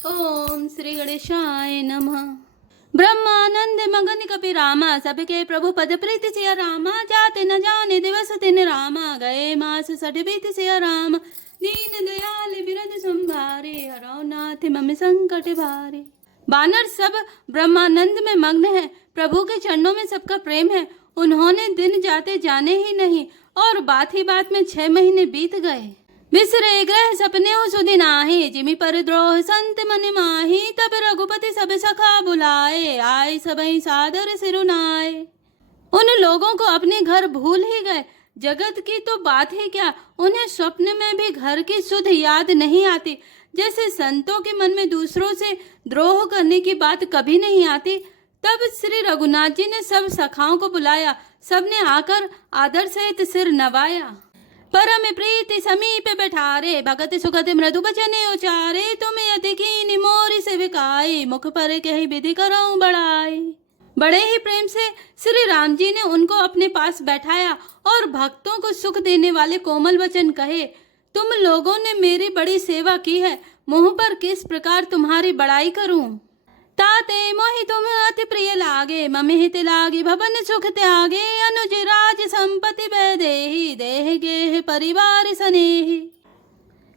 ओम श्री गणेशाय नमः। ब्रह्मानंद मगन कपि रामा, सबके प्रभु पद प्रीति सिया रामा। जाते न जाने दिवस दिन रामा, गए मास सठ बीत सिया रामा। दीन दयाल बिरद संभारे, हरौ नाथ मम संकट भारे। बानर सब ब्रह्मानंद में मग्न है, प्रभु के चरणों में सबका प्रेम है। उन्होंने दिन जाते जाने ही नहीं, और बात ही बात में 6 महीने बीत गए। बिसरे ग्रह सपने सुधि नाही, जिमि पर द्रोह संत मन माही। तब रघुपति सब सखा बुलाए, आए सबई सादर सिरुनाए। उन लोगों को अपने घर भूल ही गए, जगत की तो बात ही क्या, उन्हें स्वप्न में भी घर की सुध याद नहीं आती। जैसे संतों के मन में दूसरों से द्रोह करने की बात कभी नहीं आती। तब श्री रघुनाथ जी ने सब सखाओं को बुलाया, सबने आकर आदर सहित सिर नवाया। परम प्रीति समीप बैठारे, भगत सुगत मृदु बचने उचारे। तुम्हें अति कीनी मोरी से विकाई, मुख पर कही विधि करऊं बढ़ाई। बड़े ही प्रेम से श्री राम जी ने उनको अपने पास बैठाया और भक्तों को सुख देने वाले कोमल वचन कहे। तुम लोगों ने मेरी बड़ी सेवा की है, मुँह पर किस प्रकार तुम्हारी बड़ाई करूं। ताते मोहि तुम अति प्रिय लागे, मम हित लागे भवन सुख त्यागे। अनुज राज संपत्ति वैदेही, देह गेह परिवार सनेही।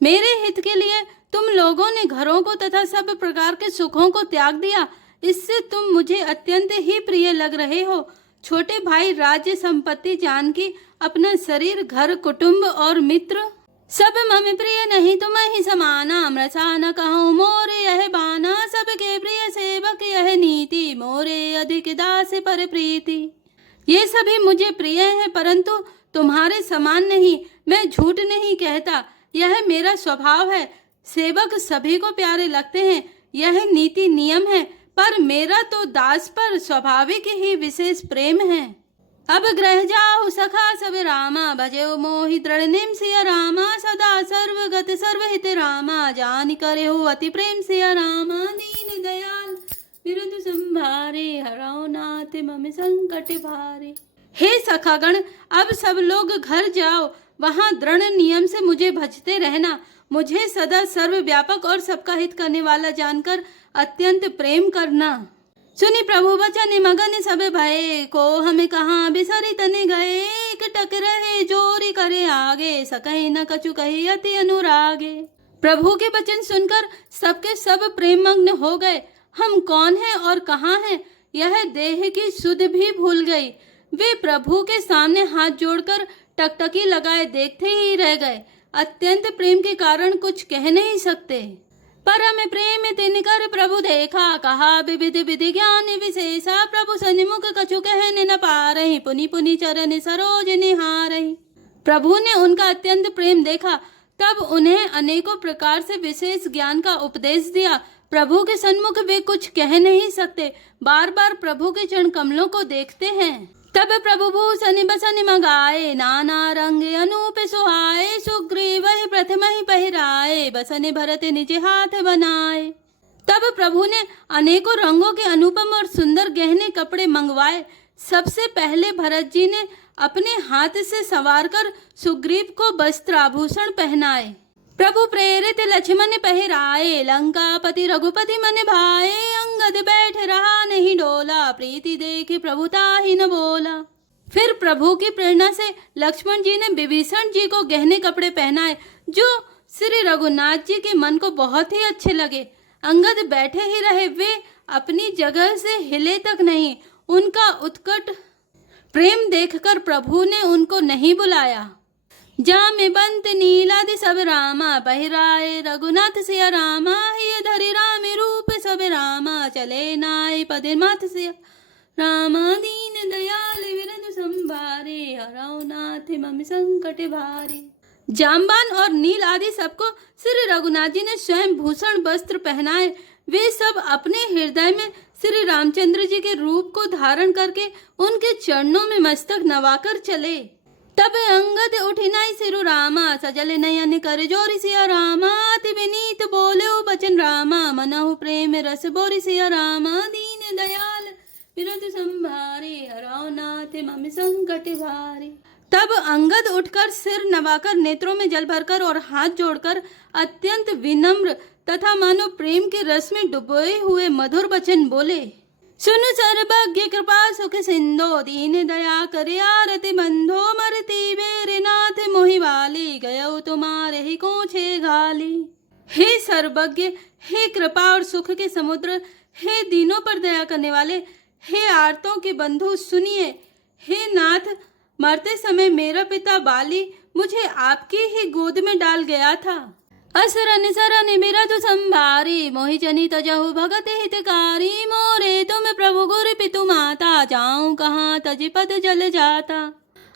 मेरे हित के लिए तुम लोगों ने घरों को तथा सब प्रकार के सुखों को त्याग दिया, इससे तुम मुझे अत्यंत ही प्रिय लग रहे हो। छोटे भाई राज्य संपत्ति जान की अपना शरीर घर कुटुंब और मित्र सब मम प्रिय नहीं तुम ही समाना। मृषा न कहूँ मोरे यह बाना, सबके प्रिय सेवक यह नीति। मोरे अधिक दास पर प्रीति। ये सभी मुझे प्रिय हैं, परंतु तुम्हारे समान नहीं। मैं झूठ नहीं कहता, यह मेरा स्वभाव है। सेवक सभी को प्यारे लगते हैं, यह नीति नियम है। पर मेरा तो दास पर स्वाभाविक ही विशेष प्रेम है। अब ग्रह जाओ सखा सब रामा, भजो मोहि दृढ़ निम सिया रामा। सदा सर्वगत सर्वहित रामा, जान करे हो अति प्रेम सिया रामा। दीन दयाल बिरदु संभारे, हरौ नाथ मम संकट भारे। हे सखागण, अब सब लोग घर जाओ, वहाँ दृढ़ नियम से मुझे भजते रहना। मुझे सदा सर्वव्यापक और सबका हित करने वाला जानकर अत्यंत प्रेम करना। सुनी प्रभु वचन मगन सब भये, को हमें कहाँ बिसरी तने गए। एक टक रहे जोरी करे आगे, सकहि न कछु कही अति अनुरागे। प्रभु के वचन सुनकर सबके सब प्रेम मग्न हो गए। हम कौन हैं और कहाँ हैं, यह देह की सुध भी भूल गई। वे प्रभु के सामने हाथ जोड़कर टकटकी लगाए देखते ही रह गए। अत्यंत प्रेम के कारण कुछ कह नहीं सकते। परम प्रेम तिनकर प्रभु देखा, कहा विविध विधि ज्ञान विशेषा। प्रभु सन्मुख कछु कहने न पारहि, पुनि पुनि चरण सरोज निहारहि। प्रभु ने उनका अत्यंत प्रेम देखा, तब उन्हें अनेकों प्रकार से विशेष ज्ञान का उपदेश दिया। प्रभु के सन्मुख वे कुछ कह नहीं सकते, बार बार प्रभु के चरण कमलों को देखते हैं। तब प्रभु भूषण बसन मगाए, नाना रंग अनूप सुहाए। सुग्रीव ही प्रथम ही पहिराए, बसन भरत निज हाथ बनाए। तब प्रभु ने अनेकों रंगों के अनुपम और सुंदर गहने कपड़े मंगवाए। सबसे पहले भरत जी ने अपने हाथ से संवार कर सुग्रीव को वस्त्राभूषण पहनाए। प्रभु प्रेरित लक्ष्मण पहिराए, लंकापति रघुपति मन भाए। अंगद बैठ रहा नहीं डोला, प्रीति देख प्रभुता ही न बोला। फिर प्रभु की प्रेरणा से लक्ष्मण जी ने विभीषण जी को गहने कपड़े पहनाए, जो श्री रघुनाथ जी के मन को बहुत ही अच्छे लगे। अंगद बैठे ही रहे, वे अपनी जगह से हिले तक नहीं। उनका उत्कट प्रेम देखकर प्रभु ने उनको नहीं बुलाया। जामे बंत नीलादि सब रामा, पहिराए रघुनाथ सिया रामा। ये धरि राम रूप सब रामा, चले नाय पद माथ सिया रामा। दीन दयाल विरद संभारे, हरौ नाथ मम संकट भारे। जामबान और नील आदि सबको श्री रघुनाथ जी ने स्वयं भूषण वस्त्र पहनाए। वे सब अपने हृदय में श्री रामचंद्र जी के रूप को धारण करके उनके चरणों में मस्तक नवाकर चले। तब अंगद उठिनाई सिरु रामा, सजल नयन कर जोरी सिया रामा। अति विनीत बोले बचन रामा, मनहु प्रेम रस बोरी सिया रामा। दीन दयाल बिरद संभारे, हरौ नाथ मम संकट भारे। तब अंगद उठकर सिर नवाकर, नेत्रों में जल भरकर और हाथ जोड़कर अत्यंत विनम्र तथा मानो प्रेम के रस में डुबोए हुए मधुर वचन बोले। सुन सर्वज्ञ कृपा सुख सिंधो, दीन दया करे आरती बंधो, मरती बेरे नाथ मोहि वाली, गयो तुम्हारे ही कोछे घाली। हे सर्वज्ञ, हे कृपा और सुख के समुद्र, हे दीनों पर दया करने वाले, हे आर्तों के बंधु सुनिए। हे नाथ, मरते समय मेरा पिता बाली मुझे आपकी ही गोद में डाल गया था। असरन सरन मेरा तो संभारी, मोहि जनित जहु भगत हितकारी, मोरे तुम प्रभु गुरु पितु माता, जाऊं कहाँ तज पद जल जाता।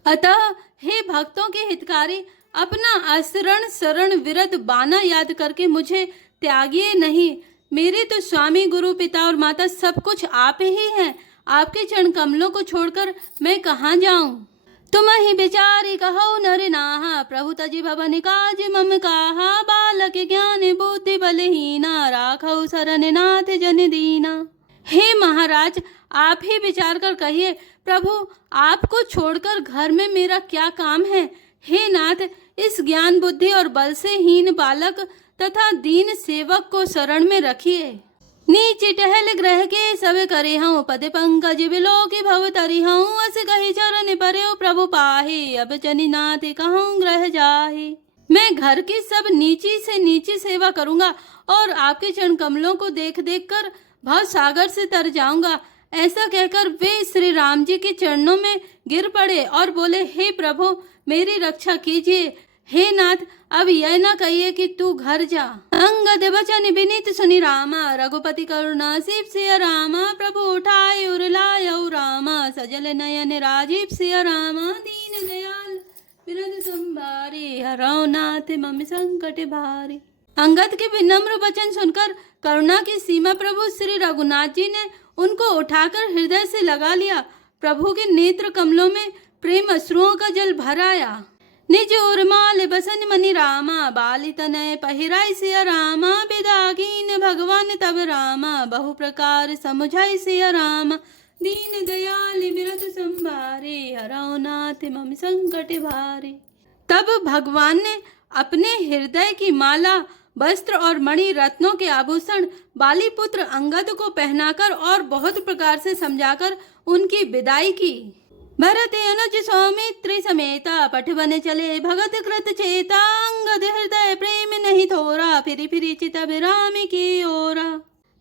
अतः हे भक्तों के हितकारी, अपना आसरण शरण विरत बाना याद करके मुझे त्यागिए नहीं। मेरे तो स्वामी गुरु पिता और माता सब कुछ आप ही हैं। आपके चरण कमलों को छोड़कर मैं कहाँ जाऊं। तुम ही बिचारी कहो नर नाहा, प्रभु तजी भवन काज मम काहा, बालक ज्ञान बुद्धि बलहीना, राखौ शरण नाथ जन दीना। हे महाराज, आप ही विचार कर कहिए, प्रभु आपको छोड़कर घर में मेरा क्या काम है। हे नाथ, इस ज्ञान बुद्धि और बल से हीन बालक तथा दीन सेवक को शरण में रखिए। नीचे टहल ग्रह के सब करे हूँ, पद पंकज बिलो के भव तरी हूँ, अस कही चरण पर्यो प्रभु पाहे, अब जनि नाथ कहूँ ग्रह जाहे। मैं घर की सब नीची से नीची सेवा करूँगा और आपके चरण कमलों को देख देख कर भव सागर से तर जाऊंगा। ऐसा कहकर वे श्री राम जी के चरणों में गिर पड़े और बोले, हे प्रभु मेरी रक्षा कीजिए। हे नाथ, अब यह न कहिए कि तू घर जा। अंगद बचन विनीत सुनि रामा, रघुपति करुणा सिप सिया रामा, प्रभु उठाए उर लायौ रामा, सजल नयन राजीव सिया रामा, दीन दयाल बिरद संभारे, हरौ नाथ मम संकट भारे। अंगद के विनम्र वचन सुनकर करुणा की सीमा प्रभु श्री रघुनाथ जी ने उनको उठाकर हृदय से लगा लिया। प्रभु के नेत्र कमलों में प्रेम अश्रुओं का जल भर आया। निज उर्माल बसन मनि रामा, बाली तनय पहिराय सिया रामा, बेदागीन भगवान तब रामा, बहु प्रकार समुझाय सिया रामा, दीन दयाल बिरद संभारे, हरौ नाथ मम संकट भारे। तब भगवान ने अपने हृदय की माला, वस्त्र और मणि रत्नों के आभूषण बाली पुत्र अंगद को पहनाकर और बहुत प्रकार से समझाकर उनकी विदाई की। भरत अनुज सौमित्र समेता, पठवन चले भगत कृत चेता, अंगद हृदय प्रेम नहीं थोरा, फिरी फिरी चित विराम की ओरा।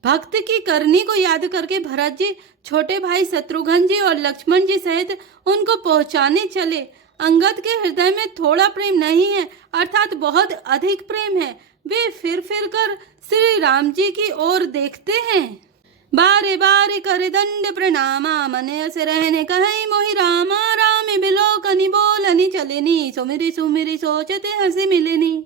भक्त की करनी को याद करके भरत जी, छोटे भाई शत्रुघ्न जी और लक्ष्मण जी सहित उनको पहुंचाने चले। अंगद के हृदय में थोड़ा प्रेम नहीं है, अर्थात बहुत अधिक प्रेम है। वे फिर फिर कर श्री राम जी की ओर देखते हैं। बारे बारे कर दंड प्रणामा, मन अस रहने कहे मोहि रामा, राम बिलोकनि बोलनि चलेनी, सुमिरी सुमिरी सोचते हंसी मिलेनी।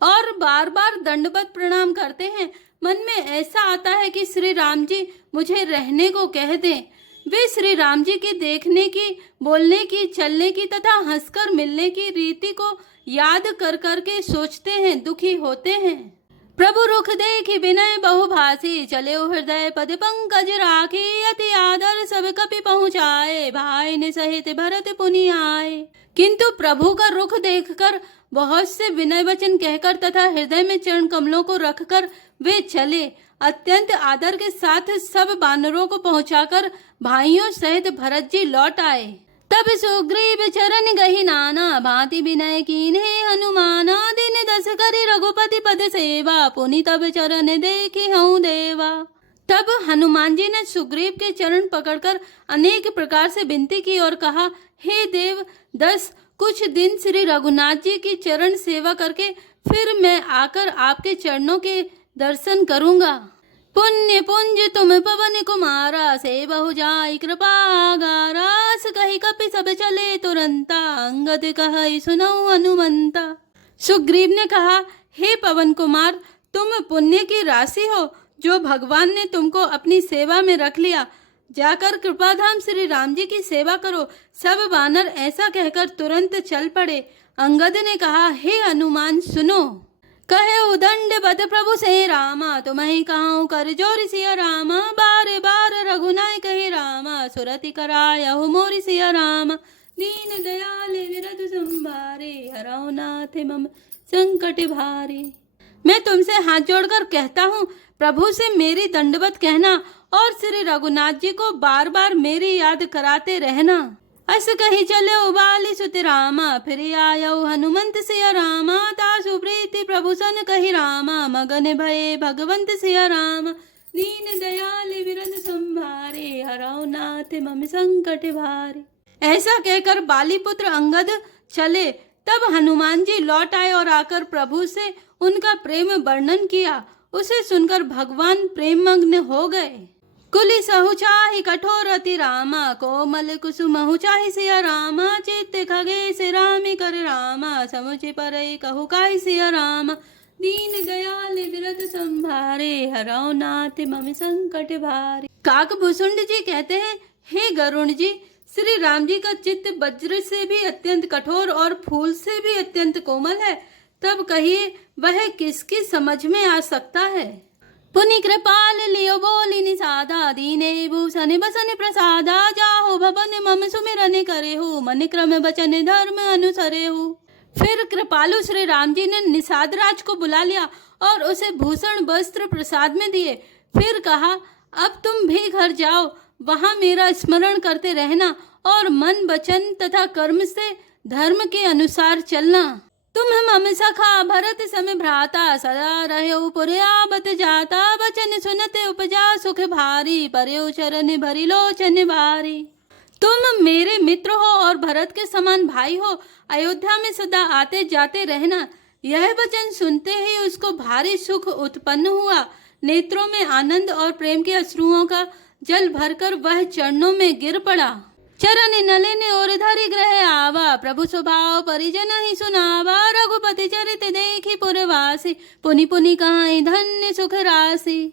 और बार बार दंडवत प्रणाम करते हैं। मन में ऐसा आता है कि श्री राम जी मुझे रहने को कह दें। वे श्री राम जी की देखने की, बोलने की, चलने की तथा हंसकर मिलने की रीति को याद कर करके सोचते हैं, दुखी होते हैं। प्रभु रुख देखि विनय बहुभाषी, चले हृदय पद पंकज राखी, अति आदर सब कपि पहुँचाए, भाई ने सहित भरत पुनि आए। किंतु प्रभु का रुख देखकर बहुत से विनय वचन कहकर तथा हृदय में चरण कमलों को रखकर वे चले। अत्यंत आदर के साथ सब बानरों को पहुंचाकर भाइयों सहित भरत जी लौट आए। तब सुग्रीव चरण गहि नाना, भांति विनय कीन्हे हनुमाना, दिन 10 करि रघुपति पद सेवा, पुनि तब चरण देखि हूँ देवा। तब हनुमान जी ने सुग्रीव के चरण पकड़कर अनेक प्रकार से विनती की और कहा, हे देव, 10 कुछ दिन श्री रघुनाथ जी की चरण सेवा करके फिर मैं आकर आपके चरणों के दर्शन करूंगा। पुण्य पुंज तुम पवन कुमारा, से बहु जाई कृपा आगारा, अस कहि कपि सब चले तुरंता, अंगद कहि सुनौ हनुमंता। सुग्रीव ने कहा, हे पवन कुमार, तुम पुण्य की राशि हो, जो भगवान ने तुमको अपनी सेवा में रख लिया। जाकर कृपाधाम श्री राम जी की सेवा करो। सब वानर ऐसा कहकर तुरंत चल पड़े। अंगद ने कहा, हे हनुमान सुनो। कहे उदंड बद प्रभु से रामा, तुम्हें कहूँ कर जोर सिया रामा, बार बार रघुनाय कहे रामा, सुरति करायहु मोरि सिया रामा, दीन दयाल विरद संभारे, हरौ नाथ मम संकट भारे। मैं तुमसे हाथ जोड़कर कहता हूँ, प्रभु से मेरी दंडवत कहना और श्री रघुनाथ जी को बार बार मेरी याद कराते रहना। अस कही चले उबाली सुत रामा, फिर आयो हनुमंत सिया रामा। तासु प्रीति प्रभु सन कही रामा, मगन भये भगवंत सिया राम। दीन दयाल विरद संभारे, हरौ नाथ मम संकट भारे। ऐसा कहकर बाली पुत्र अंगद चले। तब हनुमान जी लौट आए और आकर प्रभु से उनका प्रेम वर्णन किया। उसे सुनकर भगवान प्रेममग्न हो गए। कुली सहु चाहि कठोर अति रामा, कोमल कुसुमहु चाहि सिया रामा। चित्त खगे से रामी कर रामा, समुझ परई कहु काहि सिया रामा। दीन दयाल विरद संभारे, हरौ नाथ मम संकट भारे। काकभूषुंड जी कहते हैं, हे गरुण जी, श्री राम जी का चित्त वज्र से भी अत्यंत कठोर और फूल से भी अत्यंत कोमल है। तब कहिए वह किसकी समझ में आ सकता है। पुनि कृपाल लियो बोली निषादा, दीने भूषण बसन प्रसादा। जाहो भवन मम सुमिरन करे हो, मन क्रम बचन धर्म अनुसरे हो। फिर कृपालु श्री राम जी ने निषाद राज को बुला लिया और उसे भूषण वस्त्र प्रसाद में दिए। फिर कहा, अब तुम भी घर जाओ, वहां मेरा स्मरण करते रहना और मन वचन तथा कर्म से धर्म के अनुसार चलना। तुम मम सखा भरत सम भ्राता, सदा रहो पुर आवत जाता। वचन सुनते उपजा सुख भारी, पर्यो चरण भरी लोचन बारी। तुम मेरे मित्र हो और भरत के समान भाई हो, अयोध्या में सदा आते जाते रहना। यह वचन सुनते ही उसको भारी सुख उत्पन्न हुआ। नेत्रों में आनंद और प्रेम के अश्रुओं का जल भरकर वह चरणों में गिर पड़ा। चरण नलिन और धरि ग्रह आवा, प्रभु स्वभाव परिजन ही सुनावा। रघुपति चरित देखी पुरवासी, पुनि पुनि कहाई धन्य सुख राशि।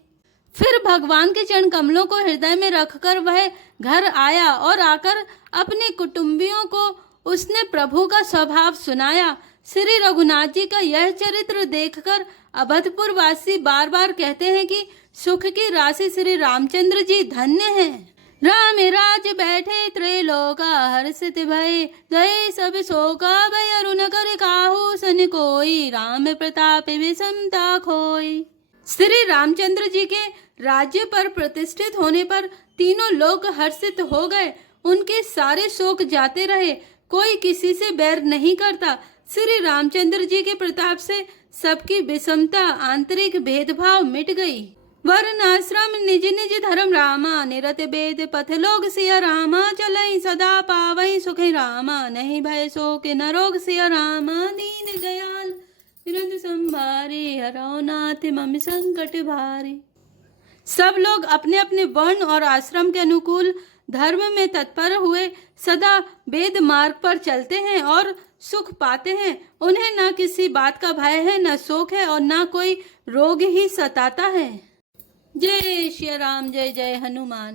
फिर भगवान के चरण कमलों को हृदय में रखकर वह घर आया और आकर अपने कुटुंबियों को उसने प्रभु का स्वभाव सुनाया। श्री रघुनाथ जी का यह चरित्र देखकर अवधपुर वासी बार बार कहते हैं कि सुख की राशि श्री रामचंद्र जी धन्य हैं। राम राज बैठे त्रैलोका, हर्षित भय गए सब शोका। भय अरुण कर काहू सन कोई, राम प्रताप विषमता खोई। श्री रामचंद्र जी के राज्य पर प्रतिष्ठित होने पर तीनों लोग हर्षित हो गए। उनके सारे शोक जाते रहे, कोई किसी से बैर नहीं करता। श्री रामचंद्र जी के प्रताप से सबकी विषमता आंतरिक भेदभाव मिट गई। वर्ण आश्रम निज निज धर्म रामा, निरत वेद पथ लोग सिया रामा। चलई सदा पावई सुख रामा, नहीं भय शोक न रोग सिया रामा। दीन दयाल विरद संभारे, हरौ नाथ मम संकट भारे। सब लोग अपने अपने वर्ण और आश्रम के अनुकूल धर्म में तत्पर हुए सदा वेद मार्ग पर चलते हैं और सुख पाते हैं। उन्हें न किसी बात का भय है, न शोक है और न कोई रोग ही सताता है। जय श्री राम, जय जय हनुमान।